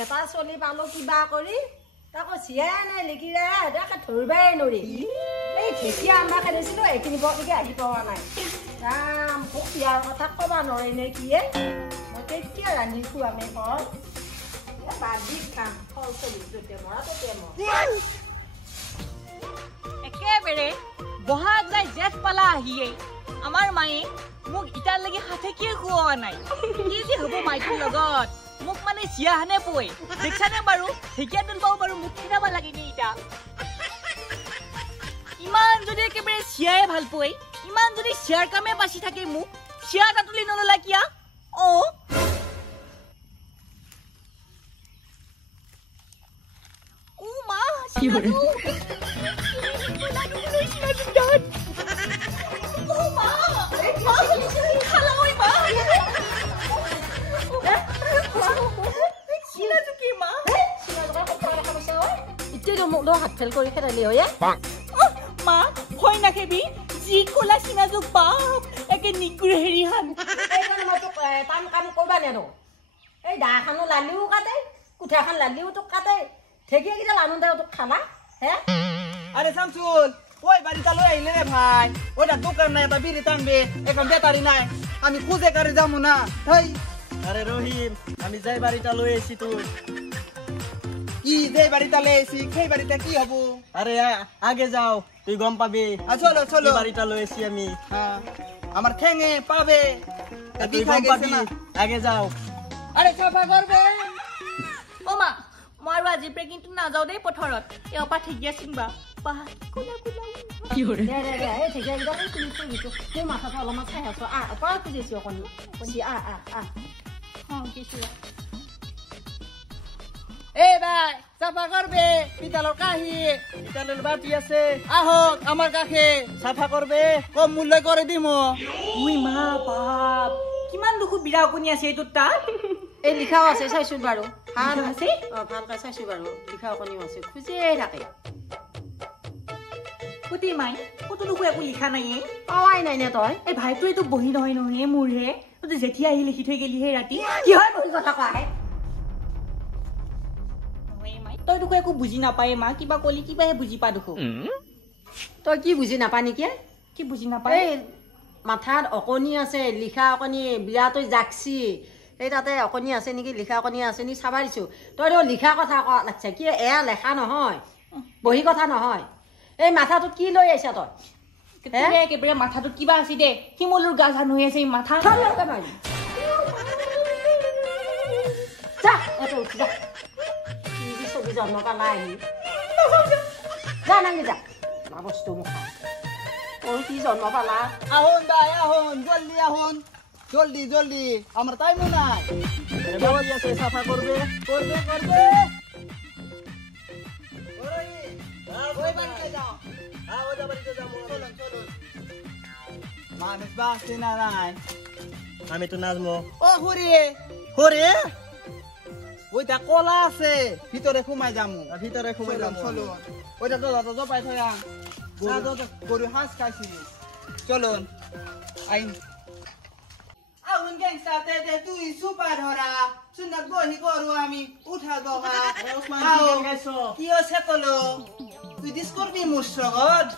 এটা চলি পালো কিবা কৰি তাকো চিয়াই নাই লিখিৰে দেখে ধৰিবাই নৰি এই ঢেকীয়া আনবা খেলিছিলো এইখিনি বৰকে আহি পোৱা নাই ৰাম বিয়াৰ কথা কবা নৰে নে কিয়ে মই কেতিয়া ৰান্ধি খুৱামে ঘৰ বাজি খাম ফল চলিতে মৰাটো তেমৰ একেবাৰে বহাগ যাই জেঠ পালা আহিয়ে আমাৰ মায়ে মোক ইটাৰ লাগি হাতে কিয় খুওৱা নাই কি যে হ'ব মাইটোৰ লগত মোক মানে চিয়াহানে পই দেখছানে বাৰু ঢেকীয়া তুলবাও বাৰু মোক কিনাবা লাগে নি ইটা ইমান যদি একেবাৰে চিয়াই ভাল পই ইমান যদি চিয়াৰ কামে বাচি থাকে মোক চিয়া এটা তুলি নললা কিয়া ও মা কি হলো হাত ফেল কৰি খেলালি হয় মা ভয় নাখেবি যি কলা চিনাজুক বাপ একে নিগুৰ হেৰি হান এইকাৰণে মই তোক টান কাম কৰবা নেৰো এই দাখানো লালিও কাটে কুঠাখন লালিও তোক কাটে ঢেকীয়া কেইডাল আনন্দে তোক খালা হে আরে শামসুল ওই বাড়িটা লই আইলে রে ভাই ওটা দোকান নাই এটা বিড়ি টানবে এখন বেটারি নাই আমি খুঁজে করে যাবো না ভাই আরে রহিম আমি যাই বাড়িটা লই আইছি তুই কি যে বাড়িটা লই আইছি সেই বাড়িটা কি হবো আরে আগে যাও তুই গম পাবি চলো চলো বাড়িটা লই আইছি আমি হ্যাঁ আমার ঠেঙে পাবে তুই গম পাবি আগে যাও আরে সাফা করবে ও মা মই আৰু আজি পে কিন্তু না যাও দেই পথৰত এ অপা ঠেকিয়া চিংবা পা কোলা কোলা কি হৰে দে এই ঢেকীয়া কেইডাল তুমি দিছো মোৰ মাথাটো অলপমান খাই আছো পৰা খুজিছো অকণি কিছু এ ভাই সাফা করবে পিতলের কাহি পিতলের বাটি আছে আহক আমার কাছে সাফা করবে কম মূল্য করে দিমো উই মা বাপ কিমান দুখু বিৰা অকনি আছে এইটো তাত এই লিখাও আছে চাইছো বাৰু ভাল আছে ভালকৈ চাইছো বাৰু লিখা অকণিও আছে খুজিয়ে থাকে কুটি মাই কতো দুখু একো লিখা নাই পাৱাই নাই নে তই এই ভাইটো এইটো বহি নহয় নহয় মোৰহে তই যেতিয়া আহি লিখি থৈ গেলি হে ৰাতি কি হয় বহি কথা কোৱা তই দুখু একো বুজি নাপায় মা কিবা কলি কিবাহে বুজি পা দুখু তই কি বুজি নাপা নেকি কি বুজি নাপায় এই মাথাত অকণি আছে লিখা অকণি বিয়াটো জাকছি এই তাতে অকণি আছে নেকি লিখা অকণি আছে নি চাবা দিছো তই লিখা কথা কোৱা লাগছে কি এয়া লেখা নহয় বহি কথা নহয় এই মাথাটোত কি লৈ আহিছা তই একেবাৰে মাথাটোত কিবা আছে দে শিমলুৰ গা ধান হৈ আছে এই মাথা ছবি জন্ম পালা আহি যা নাঙি যা বস্তু মুখা কি জন্ম পালা আহন ভাই আহন জলদি আহন জলদি জলদি আমার টাইম নাই বাড়ি আছে সাফা করবে করবে করবে ওই বাড়িতে যাও ওই বাড়িতে যাবো চলো চলো মানুষ বাসে না নাই আমি তো নাচবো ও হুরে হুরে ওইটা কলা আছে ভিতরে ঘুমাই যামু ভিতরে ঘুমাই যাবো চলো ওইটা তো জপাই থয়া গরু হাঁস খাইছি চলুন আইন আউন গ্যাংস্টার দে তুই সুপার হরা সুন্দর বহি গরু আমি উঠা বহা কি হচ্ছে কলো তুই দিস করবি মোর সগত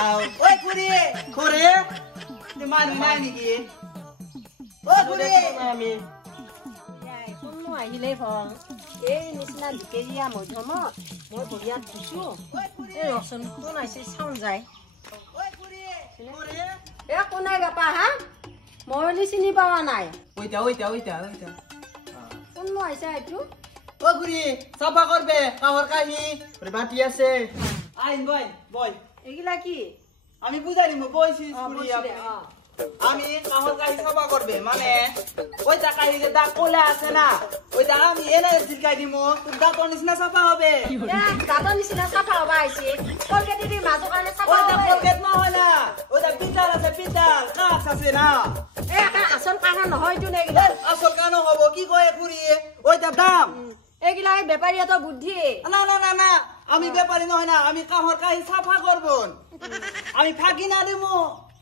আও ওই কুড়ি করে তুই মানি নাই নাকি ও কুড়ি আমি কোনো আহিলেই ভং এই নিচিনা লিকেৰিয়া মধ্যমত মই বঢ়িয়াত দিছো এই ৰচোন কোন আহিছে চাউন যায় এ কোনাই বাপা হা মই চিনি পোৱা নাই ওইটা ওইটা ওইটা ওইটা কোন আহিছে এইটো ও কুড়ি সাফা করবে কাহর কাহি বাটি আছে আইন বই বই এগুলা কি আমি বুঝারি মো বইছি কুড়ি বসিলে, আমি কাহর কাহি সাফা করবে মানে ওইটা কাহি যে দা কোলা আছে না ওইটা আমি এনে জিলকাই দিমু তোর দাঁতর নিচিনা সাফা হবে দাঁতৰ নিচিনা চাফা হবা আহিছে কলগেট দি মাজৰ কাৰণে চাফা ওইটা হয় কলগেট নহয় না ওইটা পিতাল আছে পিতাল কাঁচ আছে না এটা আসল কানা নহয়তো নে এগুলা আসল কানো হবো কি কয় কুড়ি ওইটা দাম এগুলা এই বেপাৰীহঁতৰ বুদ্ধি না না না না আমি ব্যাপারী নহয় না আমি কাহর কাহি সাফা করব আমি ফাঁকি না দেবো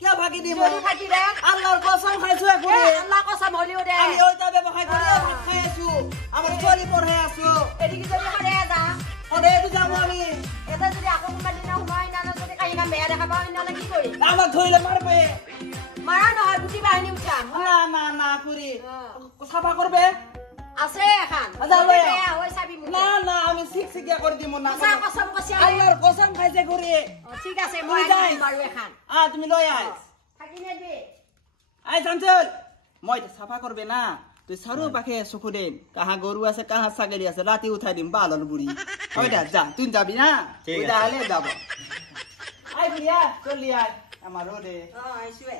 কে ফাঁকি দিব যদি থাকি দে আল্লাহর কসম খাইছো এখন আল্লাহ কসম হলিও দে আমি ওইটা ব্যবহার করে ভাত খাইছো আমার চলি পড়ে আছো এদিকে যদি সদায় যা ওরে তো যাবো আমি এটা যদি আকৌ কোনোবা দিনা সোমাই না যদি কাহি কাম বেয়া দেখা পাওঁ তেনেহ'লে কি কৰিম আমাৰ ধইলে মাৰবে মাৰা নহয় গুটি বাহিনী উঠাম না না না পুরি সাফা করবে আছে এখন আচ্ছা, লৈ আহ। বেয়া হৈ চাবি মোক না না আমি শিক্ষিকা করে দিব না সঁচা কচম কচি আল্লাহর কসম খাইছে করে ঠিক আছে মই তুমি যাই। আনিম বাৰু এখন তুমি লই আই থাকি নে দে আই চাঞ্চল মই সাফা করবে না তুই সারু পাখে চকু দেন কাহা গরু আছে কাহা ছাগলি আছে রাতে উঠাই দিম বালন বুড়ি ওইটা যা তুই যাবি না ঠিক ওইটা আছে। হলে যাব আই বুড়িয়া চলি আই আমার রোডে আইছোৱে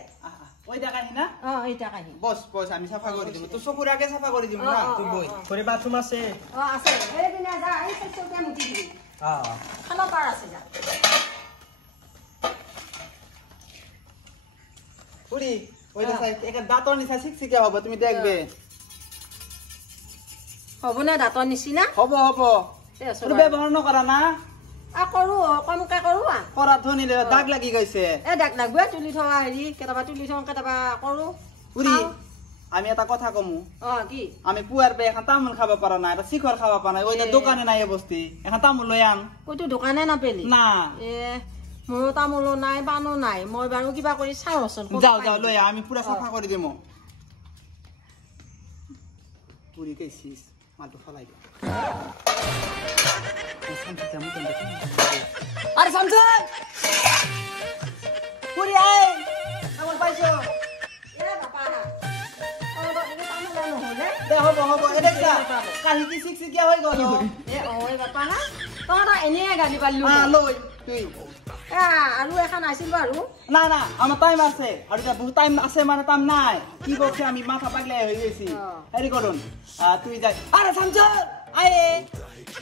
ওই দেখানি না এইটা কাহি বস বস আমি সাফা করে দিব তো চকুর আগে সাফা করে দিব না তুই বই ঘরে বাথরুম আছে আছে এই দিনা যা এই চৌকিয়া মুটি দিবি খালো পাৰ আছে যা বুড়ি ওইটা সাই একটা দাঁতৰ নিচা শিক্ষিকা হবে তুমি দেখবে হ'ব না দাঁতৰ নিচিনা হব হব তোৰ ব্যবহাৰ নকৰা না কৰোঁ কমকে কৰোঁ কৰা ধনি দাগ লাগি গৈছে এই দাগ লাগবে তুলি থোৱা হেৰি কেতিয়াবা তুলি থওঁ কেতিয়াবা কৰোঁ বুড়ি আমি এটা কথা কমু কি আমি পুয়ার পে এখন তামুল খাবা পারা না এটা শিখর খাওয়া পারা ওইটা দোকানে নাই বস্তি এখন তামুল লই আন কইতো দোকানে নাপেলি না মোৰো তামোলো নাই পাণো নাই মই বাৰু কিবা কৰি চাওঁচোন যাও যাও লই আ, আমি পুরা সাফা করে দিমু পুরি কইছিস মালটো ফলাই দে আরে সামসান পুরি আই আমার পাইছো দে হব হব এদেখ যা কাহি কি শিক্ষিকা হই গল তহঁতৰ এনেই গালি পাৰিলো লই তুই আৰু এখন আছিল বাৰু না না আমার টাইম আছে আর এটা বহুত টাইম আছে মানে টাইম নাই কি বলছে আমি মাথা পাগলা হয়ে গেছি হেরি করুন তুই যাই আরে সামচল আয়ে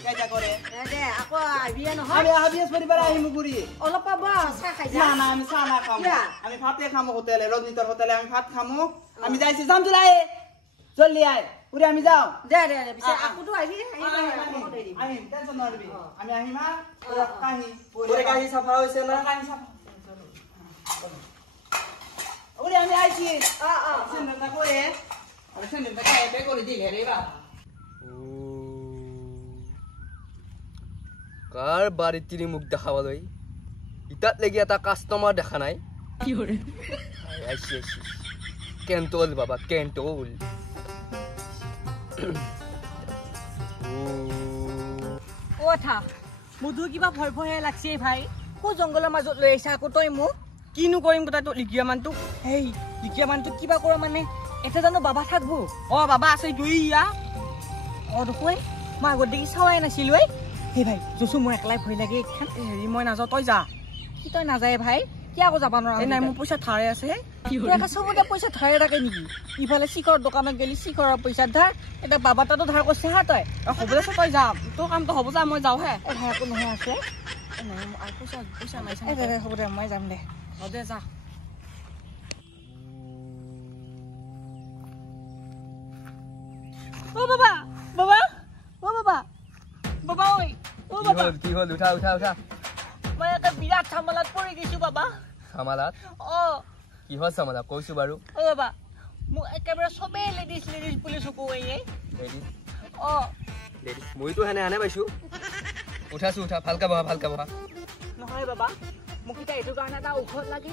কাইটা করে দে আকৌ আহিবিয়ে নহয় আমি হাবিয়াস পরিবার আহিমু গুরি অলপ পাব চাহ খাই না না আমি চা না খামু আমি ভাতে খামু হোটেলে রজনীতর হোটেলে আমি ভাত খামু আমি যাইছি সামচল আয়ে জলদি আয় পুরি আমি যাও দে দে পিছে আকোতো আহিবি আমি টেনশন নরবি আমি আহিমা কাহি ঘরে কাহি সাফা হইছে না কাহি সাফা ওরে আমি আইছি সেন্ডেলটা করে আরে সেন্ডেলটা গায়ে বে করে দিলে রে বা কার বাড়ির তিনি মুখ দেখাবলৈ ইতাত লাগি এটা কাস্টমার দেখা নাই কি হরে আইছি আইছি কেন্টল বাবা কেন্টল কথা মুধু কিবা ভয় ভয়ে লাগছে ভাই কো জংগলৰ মাজত লৈ আহিছা আকৌ তই মোক কিনো কৰিম কথা তো লিখিয়া মানটো হেই লিখিয়া মানটো কিবা কৰা মানে এটা জানো বাবা থাকবো বাবা আছে দুই ইয়া দেখুৱাই মই আগত দেখি চাৱাই নাছিলো হে ভাই জচু মোৰ একলাই ভয় লাগে এইখান হেৰি মই নাযাওঁ তই যা কি তই নাযায় ভাই কি আকৌ যাব নোৱাৰা নাই মোৰ পইচা ধাৰে আছে চবতে পইচা ধাৰে থাকে নেকি ইফালে শিখৰ দোকানত গেলি শিখৰৰ পইচা ধাৰ এটা বাবা তাতো ধাৰ কৰিছে হা তই হ'বলে তই যা তোৰ কামটো হ'ব যা মই যাওঁ হে ভাই একো নহয় আছে পইচা নাই হ'ব দে মই যাম দে হ'ব দে যা বাবা বাবা বাবা বাবা ঐ বাবা কি হল উঠা উঠা উঠা মই এটা বিৰাট ঝামেলাত পৰি গৈছো বাবা সামালাত কি হল সামালা কৈছো বাৰু বাবা মোক একেবাৰে চবে লেডিজ বুলি চকু লেডিজ লেডিজ মইতো হেনে হেনে পাইছো উঠাছো উঠা ভালকে বহা নহয় বাবা মোক এতিয়া এইটো কাৰণে এটা ঔষধ লাগে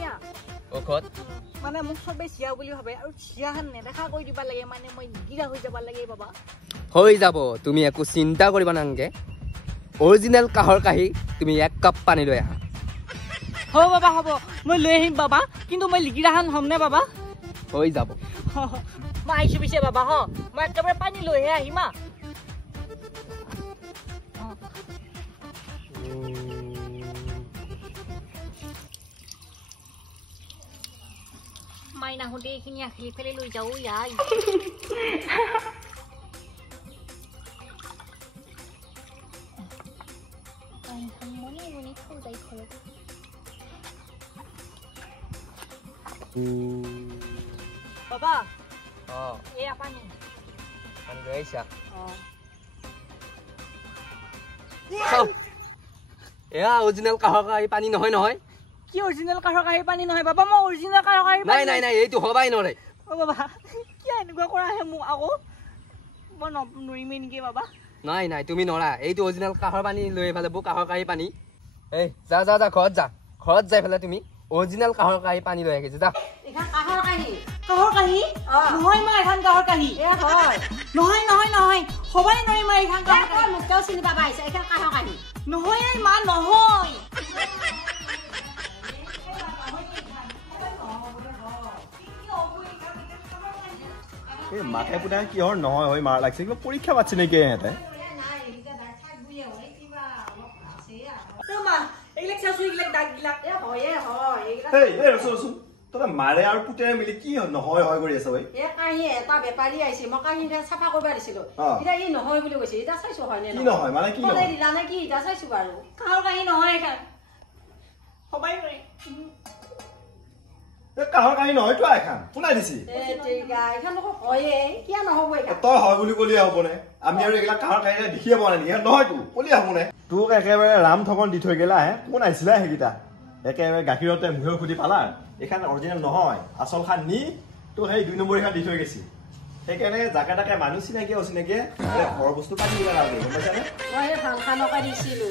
ঔষধ মানে মোক চবে চিয়া বুলি ভাবে আৰু চিয়াখন নেদেখা কৰি দিব লাগে মানে মই গিৰা হৈ যাব লাগে বাবা হৈ যাব তুমি একো চিন্তা কৰিব নালাগে অৰিজিনেল কাহৰ কাহি তুমি এক কাপ পানী লৈ আহা হ'ব বাবা হ'ব মই লৈ আহিম বাবা কিন্তু মই লিগিৰাখন হ'মনে বাবা হৈ যাব মই আহিছো পিছে বাবা মই একেবাৰে পানী লৈহে আহিম মাই নাহোঁতে এইখিনি আখলি ফেলে লৈ যাওঁ ইয়াই বাবা এয়া পানী পানী লৈ আহিছা এয়া অৰিজিনেল কাহৰ কাহি পানী নহয় নহয় কি অৰিজিনেল কাহৰ কাহি পানী নহয় বাবা মই অৰিজিনেল কাহৰ কাহি নাই নাই নাই এইটো হবাই নৰে বাবা কি এনেকুৱা কৰা হে মোক আকৌ মই নোৱাৰিমেই নেকি বাবা নাই নাই তুমি নৰা এইটো অৰিজিনেল কাহৰ পানী লৈ এইফালে বৌ কাহৰ কাঁহী পানী এই যা যা যা ঘৰত যাই পেলাই তুমি অৰিজিনেল কাহৰ কাঁহী পানী লৈ আহিছে যা এইখন কাঁহৰ কাঁহী কাহৰ কাঁহী নহয় মা এখন কাহৰ কাঁহী হয় নহয় হবাই নোৱাৰি মা এখন কাহৰ কাঁহী মোক তেওঁ চিনি পাবা আহিছে এইখন কাঁহৰ কাঁহী নহয় মা নহয় মাকে পুতাই কিহৰ নহয় হয় মাৰ লাগছে কিবা পৰীক্ষা পাতিছে নেকি ইহঁতে মাৰে আৰু পুতেৰে মিলি কি নহয় হয় কৰি আছে এটা বেপাৰী আহিছে মই কাঁহী চাফা কৰিব দিছিলো এতিয়া ই নহয় বুলি কৈছে এতিয়া চাইছো হয় কি নহয় মানে কি দিলা নে কি এতিয়া চাইছো বাৰু কাহৰ কাঁহী নহয় এখন হবাই নোৱাৰি কাহৰ কাঁহী নহয় তো এখন শুনাই দিছি তই হয় বুলি কলিয়ে হ'বনে আমি আৰু এইবিলাক কাহৰ কাঁহী দেখিয়ে পোৱা নাই নেকি নহয়তো কলিয়ে হ'বনে তোক একেবাৰে ৰাম ঠগন দি থৈ গেলা হে কোন আহিছিলা সেইকেইটা একেবাৰে গাখীৰতে মুহে খুটি পালা এইখন অৰিজিনেল নহয় আচল খান নি তোক সেই 2 নম্বৰ এখন দি থৈ গৈছি সেইকাৰণে জাকে তাকে মানুহ চিনাকি অচিনাকি ঘৰৰ বস্তু পাতি দিবা নালাগে গম পাইছানে দিছিলো